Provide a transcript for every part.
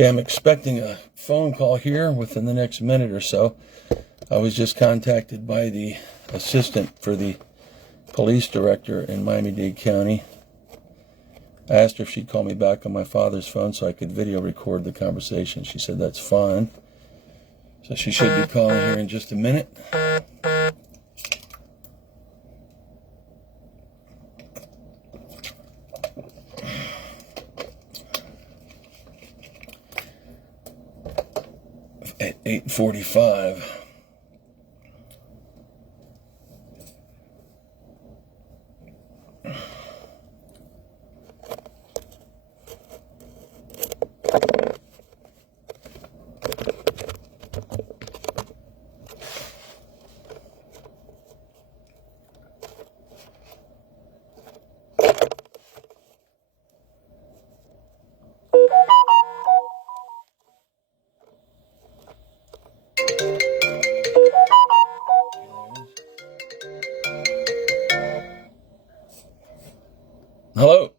Okay, I'm expecting a phone call here within the next minute or so. I was just contacted by the assistant for the police director in Miami-Dade County. I asked her if she'd call me back on my father's phone so I could video record the conversation. She said that's fine. So she should be calling here in just a minute. At 8:45. Hello.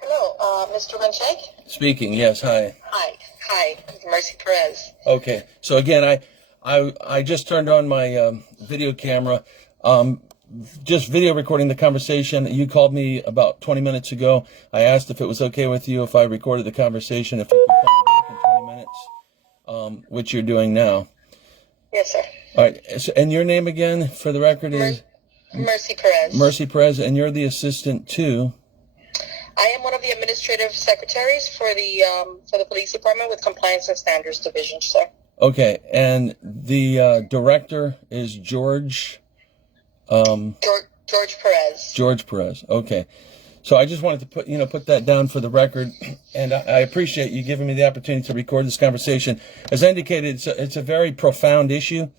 Hello, Mr. Winchek? Speaking, yes, hi. Hi, Mercy Perez. Okay, so again, I just turned on my video camera, just video recording the conversation. You called me about 20 minutes ago. I asked if it was okay with you if I recorded the conversation, if you could call me back in 20 minutes, which you're doing now. Yes, sir. All right, so, and your name again, for the record, is? Mercy Perez. Mercy Perez, and you're the assistant to? I am one of the administrative secretaries for the police department with Compliance and Standards Division, sir. Okay, and the director is George? George Perez. George Perez. Okay. So I just wanted to put that down for the record, and I appreciate you giving me the opportunity to record this conversation. As I indicated, it's a very profound issue.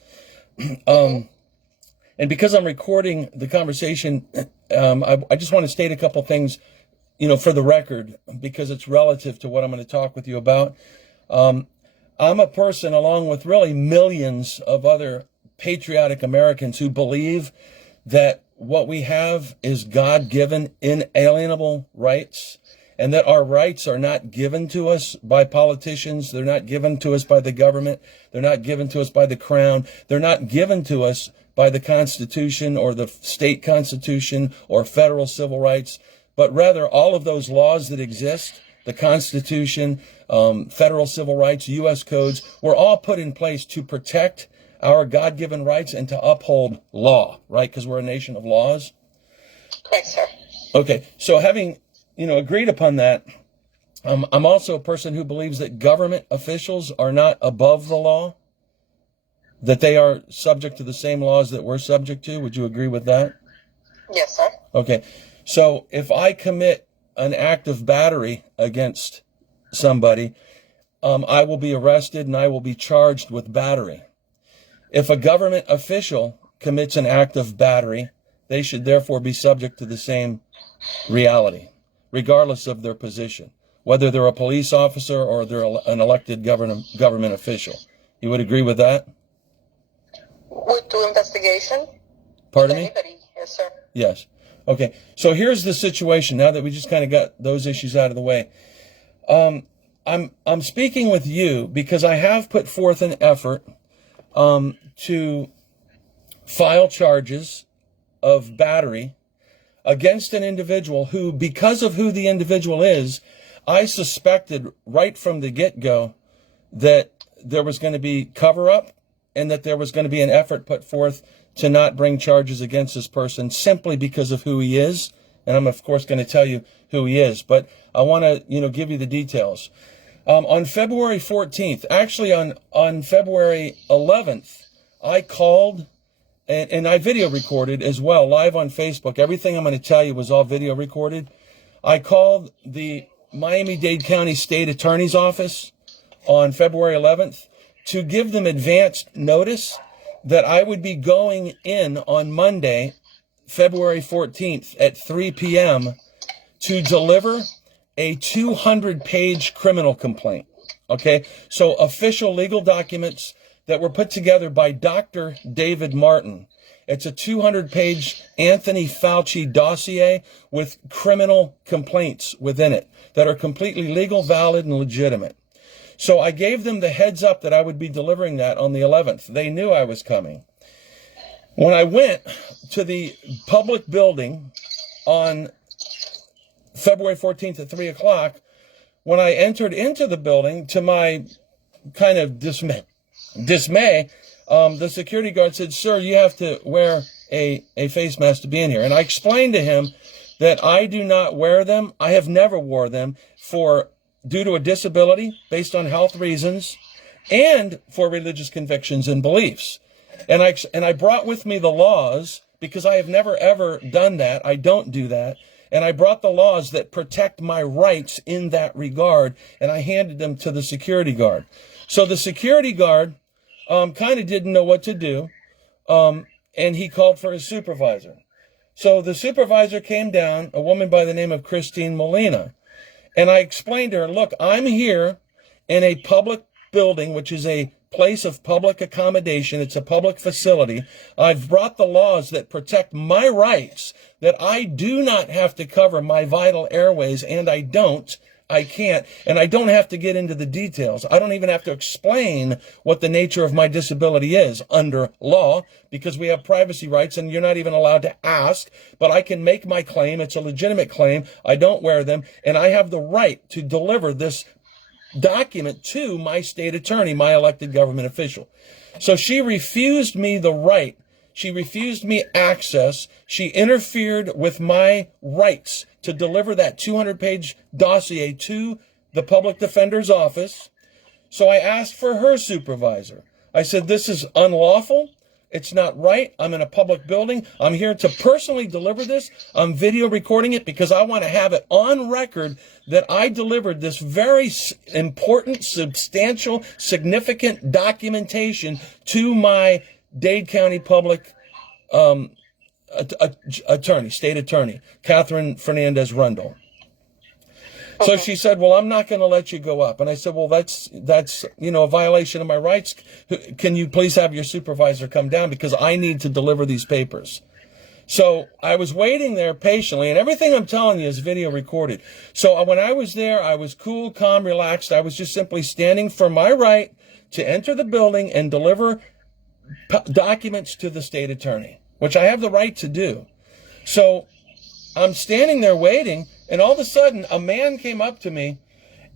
And because I'm recording the conversation, I just want to state a couple things, for the record, because it's relative to what I'm going to talk with you about. I'm a person, along with really millions of other patriotic Americans, who believe that what we have is God-given, inalienable rights, and that our rights are not given to us by politicians. They're not given to us by the government. They're not given to us by the crown. They're not given to us by the Constitution or the state constitution or federal civil rights, but rather all of those laws that exist, the Constitution, federal civil rights, U.S. codes, were all put in place to protect our God-given rights and to uphold law, right? Because we're a nation of laws. Correct, sir. Okay, so having, agreed upon that, I'm also a person who believes that government officials are not above the law, that they are subject to the same laws that we're subject to. Would you agree with that? Yes, sir. Okay, so if I commit an act of battery against somebody, I will be arrested and I will be charged with battery. If a government official commits an act of battery, they should therefore be subject to the same reality, regardless of their position, whether they're a police officer or they're an elected government official. You would agree with that? We'll do investigation. Pardon me? Anybody. Yes, sir. Yes. Okay. So here's the situation. Now that we just kind of got those issues out of the way, I'm speaking with you because I have put forth an effort to file charges of battery against an individual who, because of who the individual is, I suspected right from the get-go that there was going to be cover-up and that there was going to be an effort put forth to not bring charges against this person simply because of who he is. And I'm, of course, going to tell you who he is. But I want to, give you the details. On February 14th, actually on February 11th, I called, and I video recorded as well, live on Facebook. Everything I'm going to tell you was all video recorded. I called the Miami-Dade County State Attorney's Office on February 11th to give them advanced notice that I would be going in on Monday, February 14th at 3 p.m. to deliver a 200-page criminal complaint. Okay, so official legal documents that were put together by Dr. David Martin. It's a 200-page Anthony Fauci dossier with criminal complaints within it that are completely legal, valid, and legitimate. So I gave them the heads up that I would be delivering that on the 11th. They knew I was coming. When I went to the public building on February 14th at 3 o'clock, when I entered into the building, to my kind of dismay, the security guard said, "Sir, you have to wear a face mask to be in here." And I explained to him that I do not wear them. I have never wore them due to a disability based on health reasons and for religious convictions and beliefs. And I brought with me the laws, because I have never ever done that. I don't do that. And I brought the laws that protect my rights in that regard, and I handed them to the security guard. So the security guard kind of didn't know what to do, and he called for his supervisor. So the supervisor came down, a woman by the name of Christine Molina, and I explained to her, "Look, I'm here in a public building, which is a place of public accommodation. It's a public facility. I've brought the laws that protect my rights, that I do not have to cover my vital airways, and I can't, and I don't have to get into the details. I don't even have to explain what the nature of my disability is under law, because we have privacy rights and you're not even allowed to ask, but I can make my claim. It's a legitimate claim. I don't wear them, and I have the right to deliver this document to my state attorney, my elected government official." So she refused me the right. She refused me access. She interfered with my rights to deliver that 200-page dossier to the public defender's office. So I asked for her supervisor. I said, "This is unlawful. It's not right. I'm in a public building. I'm here to personally deliver this. I'm video recording it because I want to have it on record that I delivered this very important, substantial, significant documentation to my Dade County public attorney, state attorney, Catherine Fernandez Rundle." So she said, "Well, I'm not going to let you go up." And I said, "Well, that's a violation of my rights. Can you please have your supervisor come down, because I need to deliver these papers?" So I was waiting there patiently, and everything I'm telling you is video recorded. So when I was there, I was cool, calm, relaxed. I was just simply standing for my right to enter the building and deliver documents to the state attorney, which I have the right to do. So I'm standing there waiting, and all of a sudden, a man came up to me,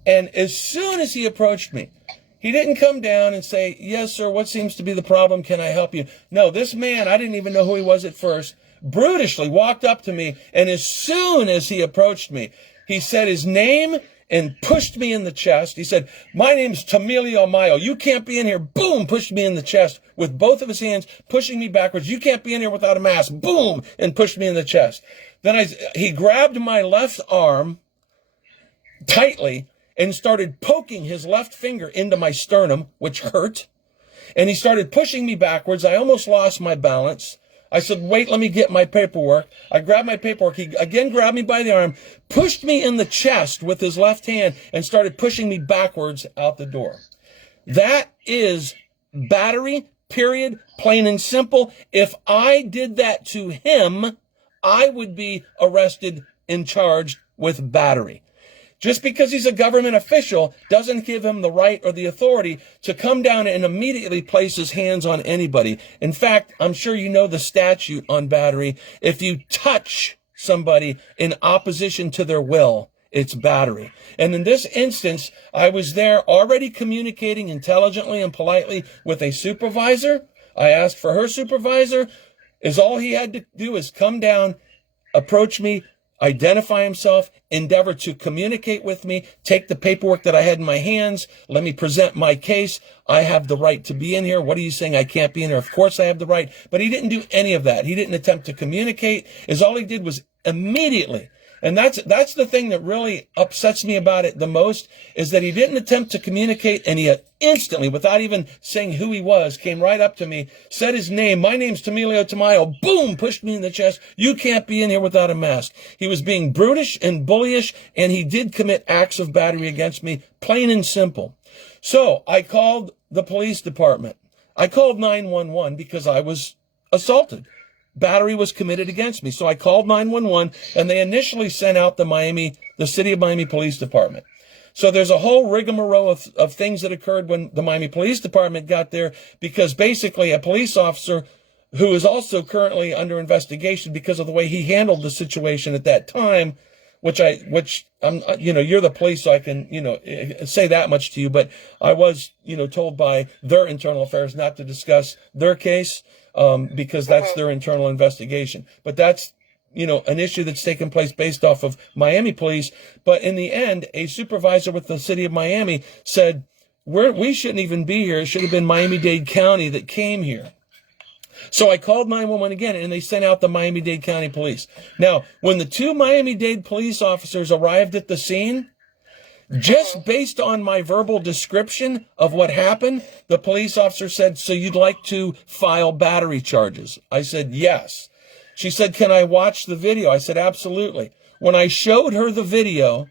and as soon as he approached me, he didn't come down and say, "Yes, sir, what seems to be the problem? Can I help you?" No, this man, I didn't even know who he was at first, brutishly walked up to me, and as soon as he approached me, he said his name and pushed me in the chest. He said, "My name's Tamilio Mayo. You can't be in here." Boom, pushed me in the chest with both of his hands, pushing me backwards. "You can't be in here without a mask." Boom, and pushed me in the chest. Then he grabbed my left arm tightly and started poking his left finger into my sternum, which hurt. And he started pushing me backwards. I almost lost my balance. I said, "Wait, let me get my paperwork." I grabbed my paperwork. He again grabbed me by the arm, pushed me in the chest with his left hand, and started pushing me backwards out the door. That is battery, period, plain and simple. If I did that to him, I would be arrested and charged with battery. Just because he's a government official doesn't give him the right or the authority to come down and immediately place his hands on anybody. In fact, I'm sure you know the statute on battery. If you touch somebody in opposition to their will, it's battery. And in this instance, I was there already communicating intelligently and politely with a supervisor. I asked for her supervisor. All he had to do is come down, approach me, identify himself, endeavor to communicate with me, take the paperwork that I had in my hands, let me present my case. I have the right to be in here. What are you saying? I can't be in here. Of course I have the right. But he didn't do any of that. He didn't attempt to communicate. All he did was immediately, and that's the thing that really upsets me about it the most, is that he didn't attempt to communicate, and he instantly, without even saying who he was, came right up to me, said his name. "My name's Tamilio Tamayo." Boom, pushed me in the chest. "You can't be in here without a mask." He was being brutish and bullyish, and he did commit acts of battery against me, plain and simple. So I called the police department. I called 911 because I was assaulted. Battery was committed against me. So I called 911, and they initially sent out the City of Miami Police Department. So there's a whole rigmarole of things that occurred when the Miami Police Department got there, because basically a police officer who is also currently under investigation because of the way he handled the situation at that time, which I'm, you're the police, so I can, say that much to you, but I was, told by their internal affairs not to discuss their case, because that's their internal investigation. But that's, an issue that's taken place based off of Miami police. But in the end, a supervisor with the city of Miami said, we shouldn't even be here. It should have been Miami-Dade County that came here. So I called 911 again, and they sent out the Miami-Dade County police. Now, when the two Miami-Dade police officers arrived at the scene, just based on my verbal description of what happened, the police officer said, so you'd like to file battery charges? I said, yes. She said, can I watch the video? I said, absolutely. When I showed her the video,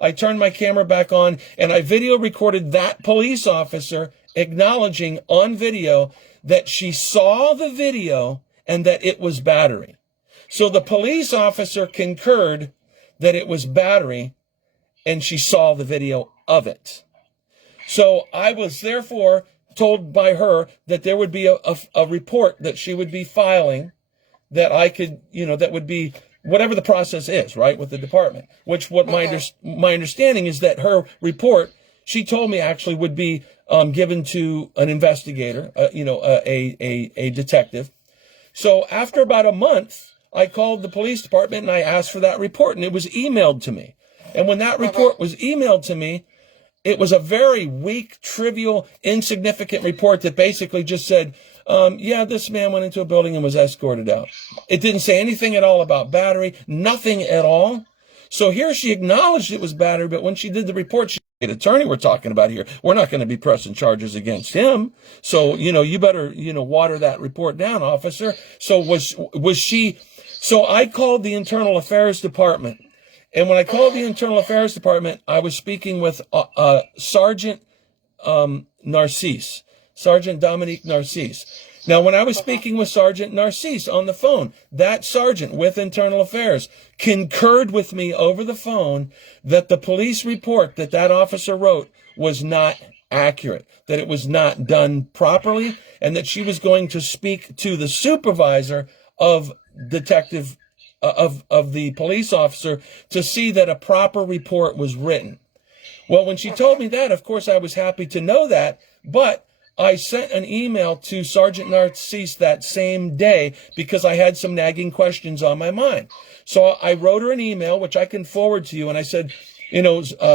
I turned my camera back on, and I video recorded that police officer acknowledging on video that she saw the video and that it was battery. So the police officer concurred that it was battery, and she saw the video of it. So I was therefore told by her that there would be a report that she would be filing, that I could, that would be whatever the process is, right, with the department, which what my understanding is that her report, she told me actually would be given to an investigator, a detective. So after about a month, I called the police department and I asked for that report, and it was emailed to me. And when that report was emailed to me, it was a very weak, trivial, insignificant report that basically just said, this man went into a building and was escorted out. It didn't say anything at all about battery, nothing at all. So here she acknowledged it was battery, but when she did the report, she said, attorney we're talking about here, we're not going to be pressing charges against him. So, you better, water that report down, officer. So so I called the Internal Affairs Department. And when I called the Internal Affairs Department, I was speaking with Sergeant Narcisse, Sergeant Dominique Narcisse. Now, when I was speaking with Sergeant Narcisse on the phone, that sergeant with Internal Affairs concurred with me over the phone that the police report that that officer wrote was not accurate, that it was not done properly, and that she was going to speak to the supervisor of detective of the police officer to see that a proper report was written. Well, when she told me that, of course, I was happy to know that, but I sent an email to Sergeant Narcisse that same day because I had some nagging questions on my mind. So I wrote her an email, which I can forward to you, and I said,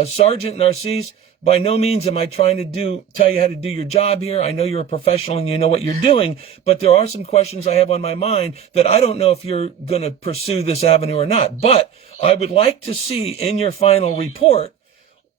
Sergeant Narcisse, by no means am I trying to tell you how to do your job here. I know you're a professional and you know what you're doing, but there are some questions I have on my mind that I don't know if you're going to pursue this avenue or not. But I would like to see in your final report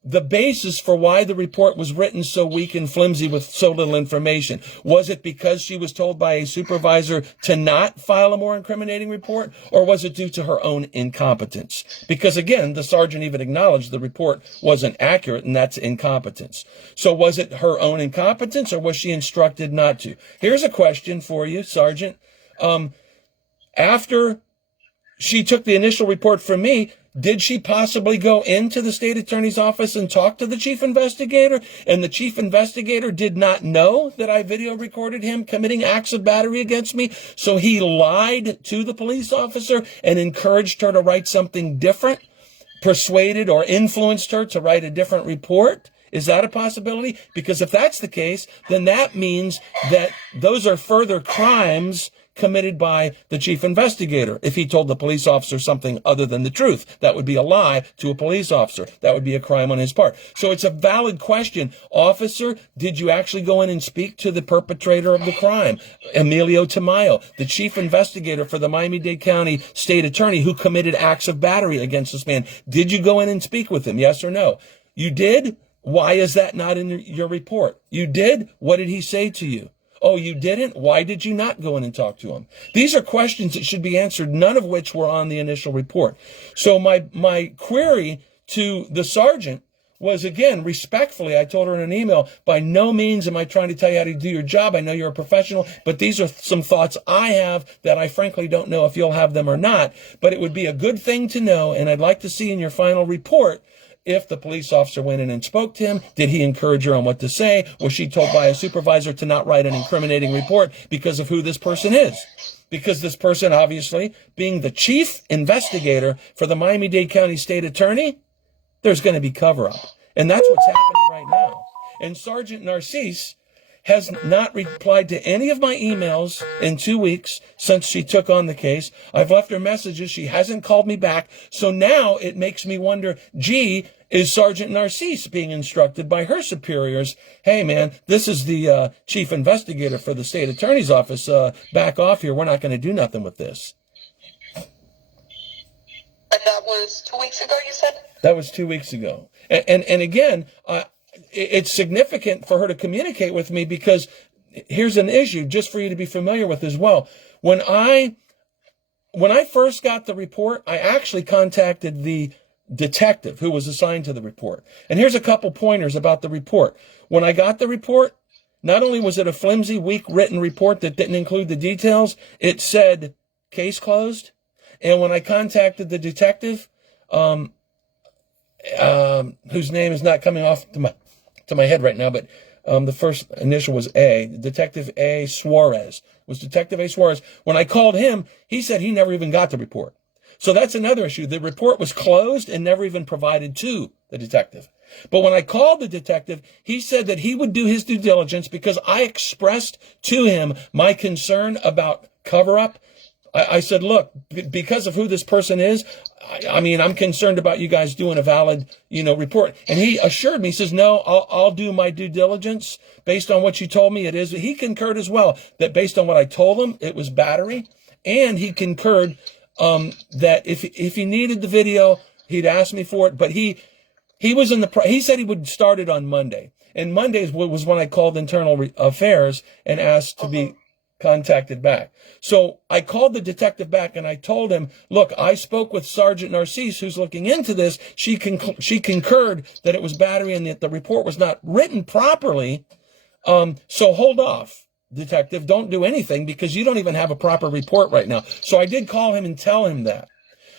the basis for why the report was written so weak and flimsy with so little information. Was it because she was told by a supervisor to not file a more incriminating report, or was it due to her own incompetence? Because again, the sergeant even acknowledged the report wasn't accurate, and that's incompetence. So was it her own incompetence, or was she instructed not to? Here's a question for you, Sergeant. After she took the initial report from me, did she possibly go into the state attorney's office and talk to the chief investigator? And the chief investigator did not know that I video recorded him committing acts of battery against me. So he lied to the police officer and encouraged her to write something different, persuaded or influenced her to write a different report. Is that a possibility? Because if that's the case, then that means that those are further crimes committed by the chief investigator. If he told the police officer something other than the truth, that would be a lie to a police officer. That would be a crime on his part. So it's a valid question. Officer, did you actually go in and speak to the perpetrator of the crime, Emilio Tamayo, the chief investigator for the Miami-Dade County state attorney who committed acts of battery against this man? Did you go in and speak with him? Yes or no? You did? Why is that not in your report? You did? What did he say to you? Oh, you didn't? Why did you not go in and talk to him? These are questions that should be answered, none of which were on the initial report. So my query to the sergeant was, again, respectfully, I told her in an email, by no means am I trying to tell you how to do your job. I know you're a professional, but these are some thoughts I have that I frankly don't know if you'll have them or not. But it would be a good thing to know, and I'd like to see in your final report if the police officer went in and spoke to him. Did he encourage her on what to say? Was she told by a supervisor to not write an incriminating report because of who this person is? Because this person, obviously, being the chief investigator for the Miami-Dade County State Attorney, there's going to be cover-up. And that's what's happening right now. And Sergeant Narcisse has not replied to any of my emails in 2 weeks since she took on the case. I've left her messages. She hasn't called me back. So now it makes me wonder, gee, is Sergeant Narcisse being instructed by her superiors? Hey, man, this is the chief investigator for the state attorney's office. Back off here. We're not going to do nothing with this. And that was 2 weeks ago, you said? That was 2 weeks ago. And again, it's significant for her to communicate with me because here's an issue just for you to be familiar with as well. When I first got the report, I actually contacted the detective who was assigned to the report. And here's a couple pointers about the report. When I got the report, not only was it a flimsy, weak written report that didn't include the details, it said case closed. And when I contacted the detective, whose name is not coming off to my head right now, but the first initial was A. Detective A. Suarez. Was Detective A. Suarez. When I called him, he said he never even got the report. So that's another issue. The report was closed and never even provided to the detective. But when I called the detective, he said that he would do his due diligence because I expressed to him my concern about cover-up. I said, look, because of who this person is, I'm concerned about you guys doing a valid, report. And he assured me, he says, no, I'll do my due diligence based on what you told me it is. He concurred as well that based on what I told him, it was battery. And he concurred that if he needed the video, he'd ask me for it. But he said he would start it on Monday. And Mondays was when I called Internal Affairs and asked to be contacted back. So I called the detective back and I told him, look, I spoke with Sergeant Narcisse, who's looking into this. She concurred that it was battery and that the report was not written properly. So hold off, detective. Don't do anything because you don't even have a proper report right now. So I did call him and tell him that.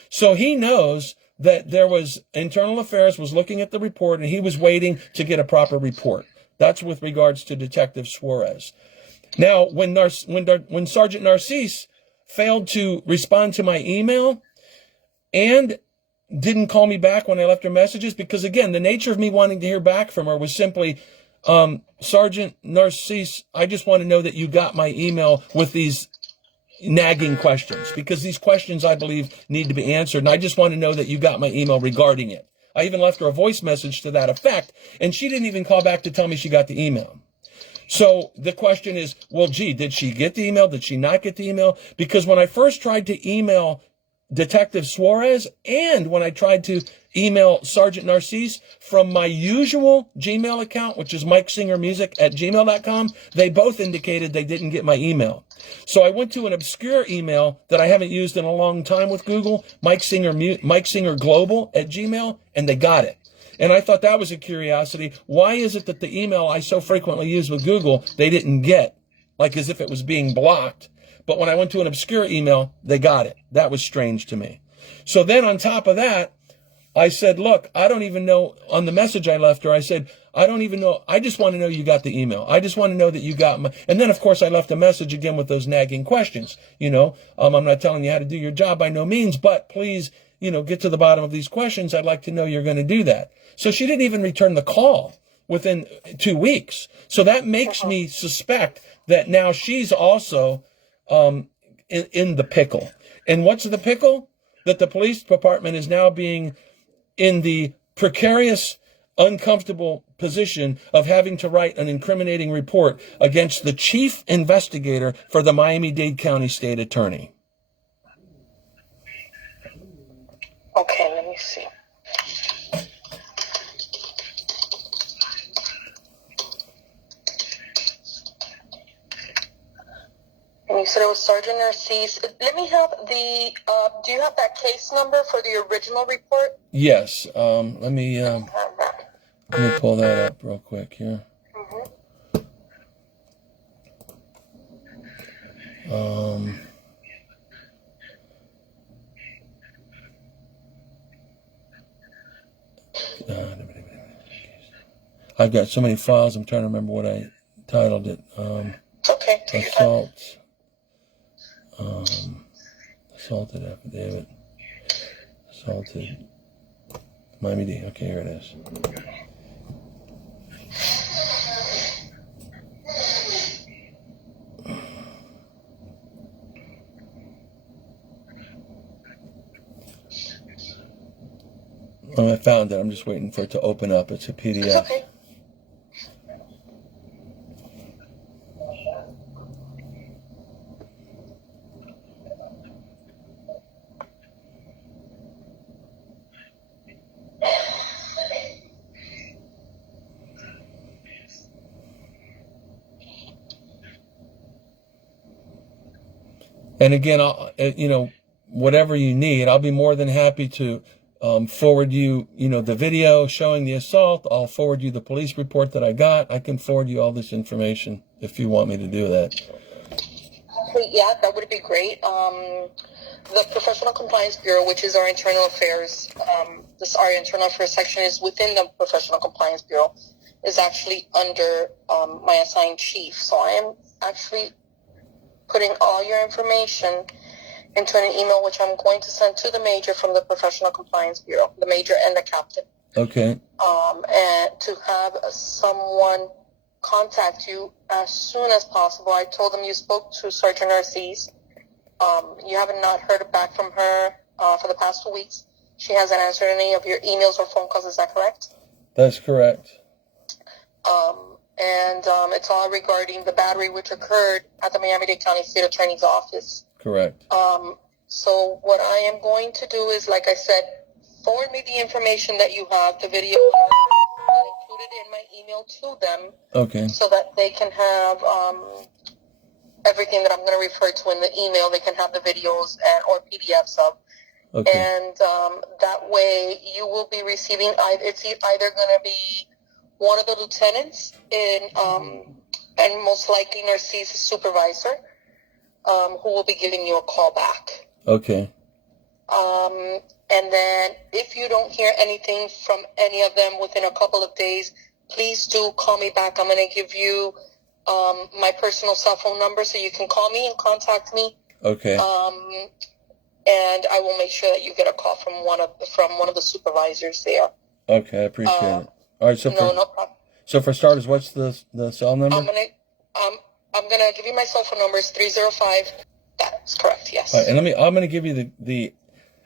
So he knows that there was Internal Affairs was looking at the report and he was waiting to get a proper report. That's with regards to Detective Suarez. Now, when Sergeant Narcisse failed to respond to my email and didn't call me back when I left her messages, because again, the nature of me wanting to hear back from her was simply, Sergeant Narcisse, I just want to know that you got my email with these nagging questions, because these questions I believe need to be answered. And I just want to know that you got my email regarding it. I even left her a voice message to that effect, and she didn't even call back to tell me she got the email. So the question is, well, gee, did she get the email? Did she not get the email? Because when I first tried to email Detective Suarez and when I tried to email Sergeant Narcisse from my usual Gmail account, which is MikeSingerMusic@gmail.com, they both indicated they didn't get my email. So I went to an obscure email that I haven't used in a long time with Google, MikeSingerGlobal@gmail, and they got it. And I thought that was a curiosity. Why is it that the email I so frequently use with Google, they didn't get, like as if it was being blocked? But when I went to an obscure email, they got it. That was strange to me. So then on top of that, I said, look, I don't even know, on the message I left her, I said, I don't even know, I just want to know you got the email. I just want to know that you got my, and then of course I left a message again with those nagging questions. I'm not telling you how to do your job by no means, but please, get to the bottom of these questions. I'd like to know you're going to do that. So she didn't even return the call within 2 weeks. So that makes me suspect that now she's also in the pickle. And what's the pickle? That the police department is now being in the precarious, uncomfortable position of having to write an incriminating report against the chief investigator for the Miami-Dade County State Attorney. Okay, let me see. And you said it was Sergeant Narcisse. Let me have the, do you have that case number for the original report? Yes. Let me pull that up real quick here. I've got so many files. I'm trying to remember what I titled it. Okay. Assault. Assaulted affidavit. Assaulted. Miami-Dade. Okay, here it is. Oh, I found it. I'm just waiting for it to open up. It's a PDF. It's okay. And again, whatever you need, I'll be more than happy to forward you, the video showing the assault. I'll forward you the police report that I got. I can forward you all this information if you want me to do that. Yeah, that would be great. The Professional Compliance Bureau, which is our internal affairs, our internal affairs section is within the Professional Compliance Bureau, is actually under my assigned chief. So I am actually putting all your information into an email, which I'm going to send to the major from the Professional Compliance Bureau, the major and the captain. Okay. And to have someone contact you as soon as possible. I told them you spoke to Sergeant Narcisse. You haven't not heard back from her for the past 2 weeks. She hasn't answered any of your emails or phone calls. Is that correct? That's correct. And it's all regarding the battery which occurred at the Miami-Dade County State Attorney's Office. Correct. So what I am going to do is, like I said, forward me the information that you have, the video. I'll include it in my email to them. Okay. So that they can have everything that I'm going to refer to in the email. They can have the videos or PDFs of. Okay. And that way you will be receiving, it's either going to be one of the lieutenants and most likely Narcisse's supervisor, who will be giving you a call back. Okay. And then if you don't hear anything from any of them within a couple of days, please do call me back. I'm going to give you my personal cell phone number so you can call me and contact me. Okay. And I will make sure that you get a call from one of the supervisors there. Okay, I appreciate it. All right, so no problem. So for starters, what's the cell number? I'm gonna give you my cell phone number. It's 305. That's correct. Yes. All right, and I'm gonna give you the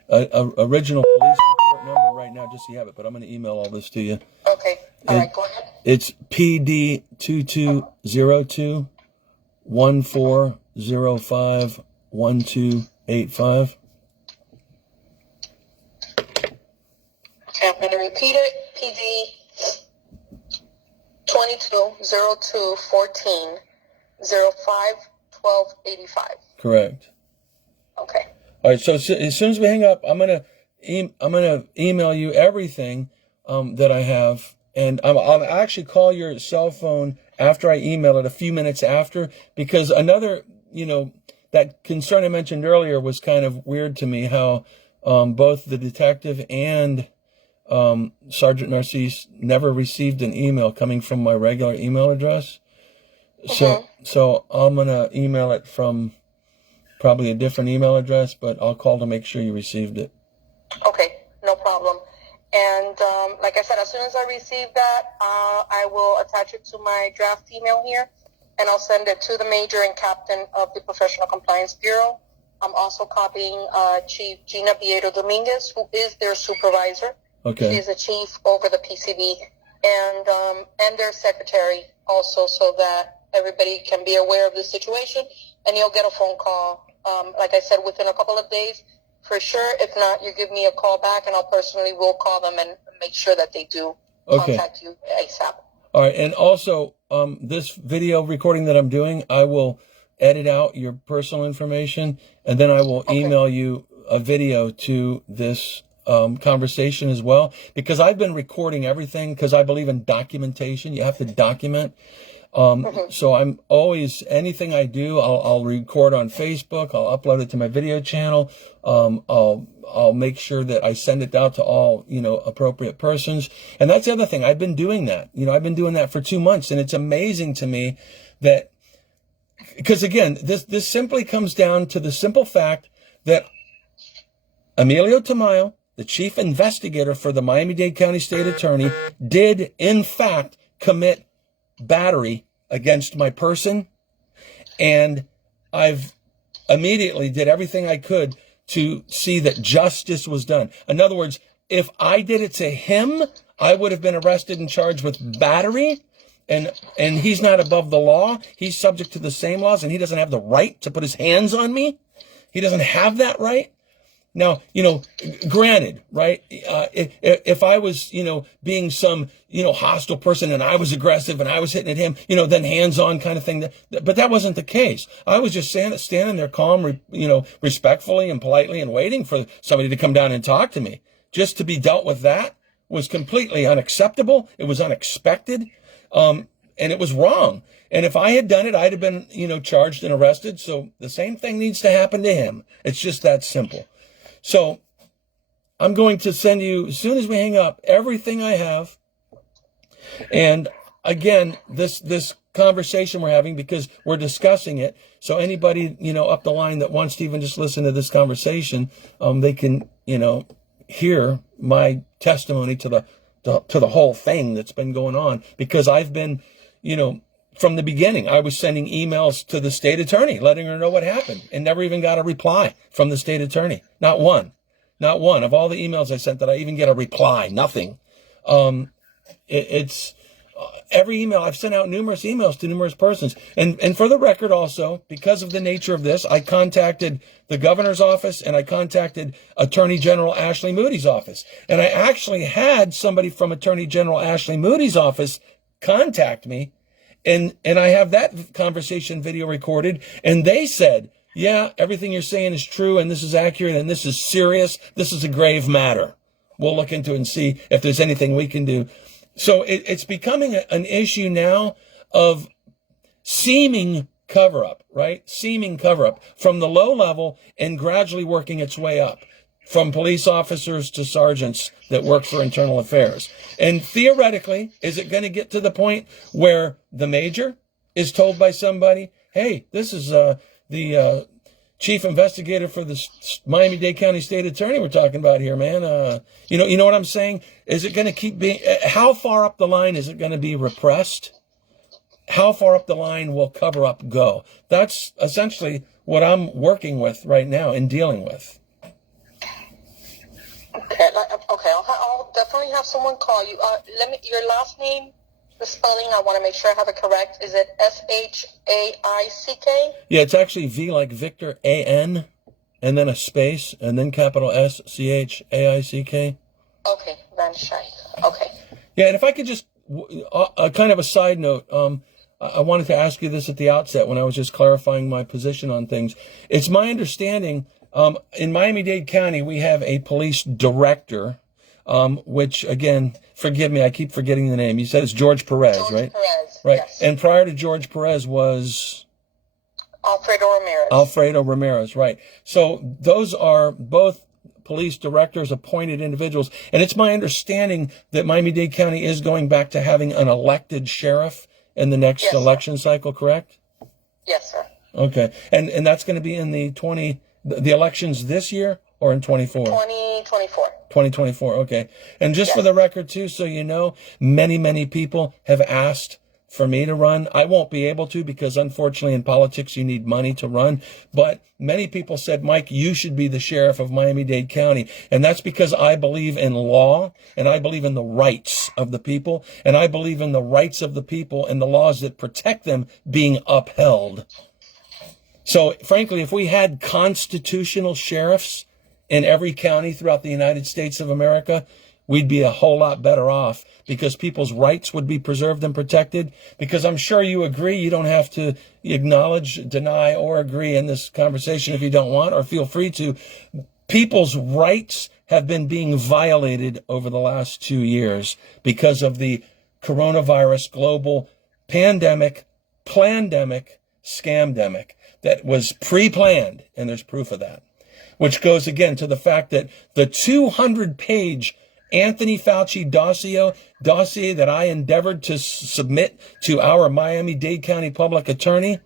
original police report number right now, just so you have it. But I'm gonna email all this to you. Okay. All right. Go ahead. It's PD 2202 1405 1285. Okay, I'm gonna repeat it. PD 2202 14 05 1285. Correct. Okay. All right. So as soon as we hang up, I'm gonna email you everything that I have, and I'll actually call your cell phone after I email it, a few minutes after, because another, that concern I mentioned earlier was kind of weird to me, how both the detective and Sergeant Narcisse never received an email coming from my regular email address. So I'm going to email it from probably a different email address, but I'll call to make sure you received it. Okay, no problem. And like I said, as soon as I receive that, I will attach it to my draft email here, and I'll send it to the major and captain of the Professional Compliance Bureau. I'm also copying Chief Gina Vieto Dominguez, who is their supervisor. Okay. She's the chief over the PCB, and their secretary also, so that everybody can be aware of the situation, and you'll get a phone call, like I said, within a couple of days, for sure. If not, you give me a call back, and I'll personally will call them and make sure that they do contact you ASAP. All right, and also, this video recording that I'm doing, I will edit out your personal information, and then I will email you a video to this conversation as well, because I've been recording everything because I believe in documentation. You have to document. So I'm always, anything I do, I'll record on Facebook. I'll upload it to my video channel. I'll make sure that I send it out to all, appropriate persons. And that's the other thing. I've been doing that. I've been doing that for 2 months, and it's amazing to me that, because again, this simply comes down to the simple fact that Emilio Tamayo, the chief investigator for the Miami-Dade County State Attorney, did in fact commit battery against my person, and I've immediately did everything I could to see that justice was done. In other words, if I did it to him, I would have been arrested and charged with battery, and he's not above the law. He's subject to the same laws, and he doesn't have the right to put his hands on me. He doesn't have that right. Now, granted, right, if I was, being some, hostile person and I was aggressive and I was hitting at him, then hands-on kind of thing. But that wasn't the case. I was just standing there calm, respectfully and politely and waiting for somebody to come down and talk to me. Just to be dealt with that was completely unacceptable. It was unexpected. And it was wrong. And if I had done it, I'd have been, charged and arrested. So the same thing needs to happen to him. It's just that simple. So I'm going to send you, as soon as we hang up, everything I have. And again, this conversation we're having, because we're discussing it. So anybody, up the line that wants to even just listen to this conversation, they can, hear my testimony to the whole thing that's been going on. Because I've been, from the beginning, I was sending emails to the state attorney, letting her know what happened, and never even got a reply from the state attorney. Not one. Of all the emails I sent, did I even get a reply? Nothing. It's every email. I've sent out numerous emails to numerous persons. And for the record also, because of the nature of this, I contacted the governor's office and I contacted Attorney General Ashley Moody's office. And I actually had somebody from Attorney General Ashley Moody's office contact me. And I have that conversation video recorded, and they said, yeah, everything you're saying is true, and this is accurate, and this is serious. This is a grave matter. We'll look into it and see if there's anything we can do. So it's becoming an issue now of seeming cover-up, right? Seeming cover-up from the low level and gradually working its way up, from police officers to sergeants that work for internal affairs. And theoretically, is it going to get to the point where the major is told by somebody, hey, this is the chief investigator for the Miami-Dade County State Attorney we're talking about here, man. You know what I'm saying? Is it going to keep being, how far up the line is it going to be repressed? How far up the line will cover-up go? That's essentially what I'm working with right now and dealing with. Okay, I'll definitely have someone call you. Your last name, the spelling, I want to make sure I have it correct. Is it S-H-A-I-C-K? Yeah, it's actually V like Victor, A-N, and then a space, and then capital S-C-H-A-I-C-K. Okay, Van Schaik. Okay. Yeah, and if I could just, kind of a side note, I wanted to ask you this at the outset when I was just clarifying my position on things. It's my understanding, in Miami-Dade County, we have a police director, which, again, forgive me, I keep forgetting the name. You said it's George Perez, right? Perez, right. Yes. And prior to George Perez was Alfredo Ramirez, right. So those are both police directors, appointed individuals. And it's my understanding that Miami-Dade County is going back to having an elected sheriff in the next election cycle, correct? Yes, sir. Okay. And that's going to be in the elections this year or in 24? 2024. 2024, okay. And just for the record, too, so you know, many, many people have asked for me to run. I won't be able to because, unfortunately, in politics, you need money to run. But many people said, Mike, you should be the sheriff of Miami-Dade County. And that's because I believe in law, and I believe in the rights of the people, and I believe in the rights of the people and the laws that protect them being upheld. So, frankly, if we had constitutional sheriffs in every county throughout the United States of America, we'd be a whole lot better off because people's rights would be preserved and protected. Because I'm sure you agree, you don't have to acknowledge, deny, or agree in this conversation if you don't want, or feel free to. People's rights have been being violated over the last 2 years because of the coronavirus global pandemic, plandemic, scamdemic that was pre-planned, and there's proof of that, which goes again to the fact that the 200-page Anthony Fauci dossier that I endeavored to submit to our Miami-Dade County public attorney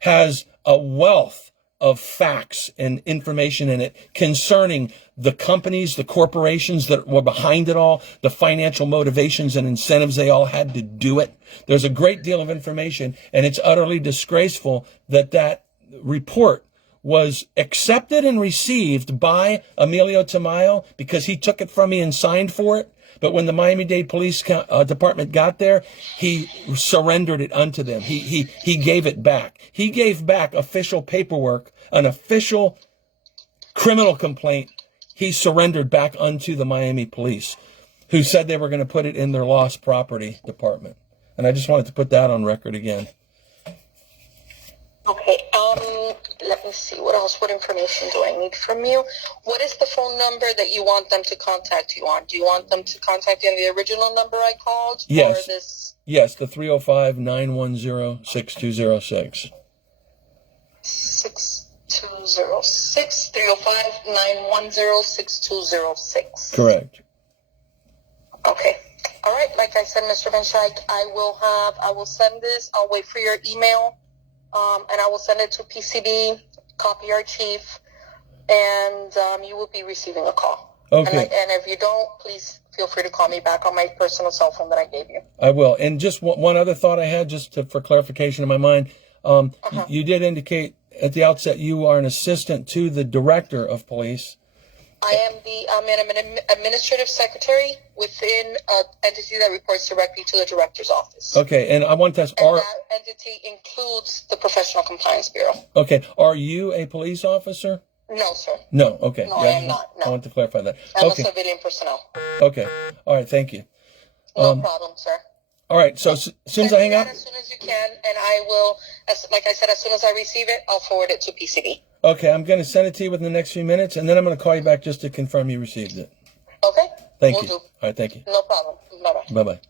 has a wealth of facts and information in it concerning the companies, the corporations that were behind it all, the financial motivations and incentives they all had to do it. There's a great deal of information, and it's utterly disgraceful that that report was accepted and received by Emilio Tamayo because he took it from me and signed for it. But when the Miami-Dade Police Department got there, he surrendered it unto them. He gave it back. He gave back official paperwork, an official criminal complaint. He surrendered back unto the Miami police, who said they were going to put it in their lost property department. And I just wanted to put that on record again. Okay, let me see. What else? What information do I need from you? What is the phone number that you want them to contact you on? Do you want them to contact you on the original number I called? Yes. Or this? Yes, the 305-910-6206. 6206, 305-910-6206. Correct. Okay. All right. Like I said, Mr. Van Schaik, I will send this. I'll wait for your email. And I will send it to PCB, copy our chief, and you will be receiving a call. Okay. And if you don't, please feel free to call me back on my personal cell phone that I gave you. I will. And just one other thought I had, for clarification in my mind. You did indicate at the outset you are an assistant to the director of police. I'm an administrative secretary within an entity that reports directly to the director's office. Okay, and I want to ask, that entity includes the Professional Compliance Bureau. Okay, are you a police officer? No, sir. No, okay. No, I am not. No. I want to clarify that. I'm okay. a civilian personnel. Okay, all right, thank you. No problem, sir. All right, so as soon as I hang up? As soon as you can, and I will, like I said, as soon as I receive it, I'll forward it to PCB. Okay, I'm going to send it to you within the next few minutes, and then I'm going to call you back just to confirm you received it. Okay. Thank Will you. do. All right, thank you. No problem. Bye-bye. Bye-bye.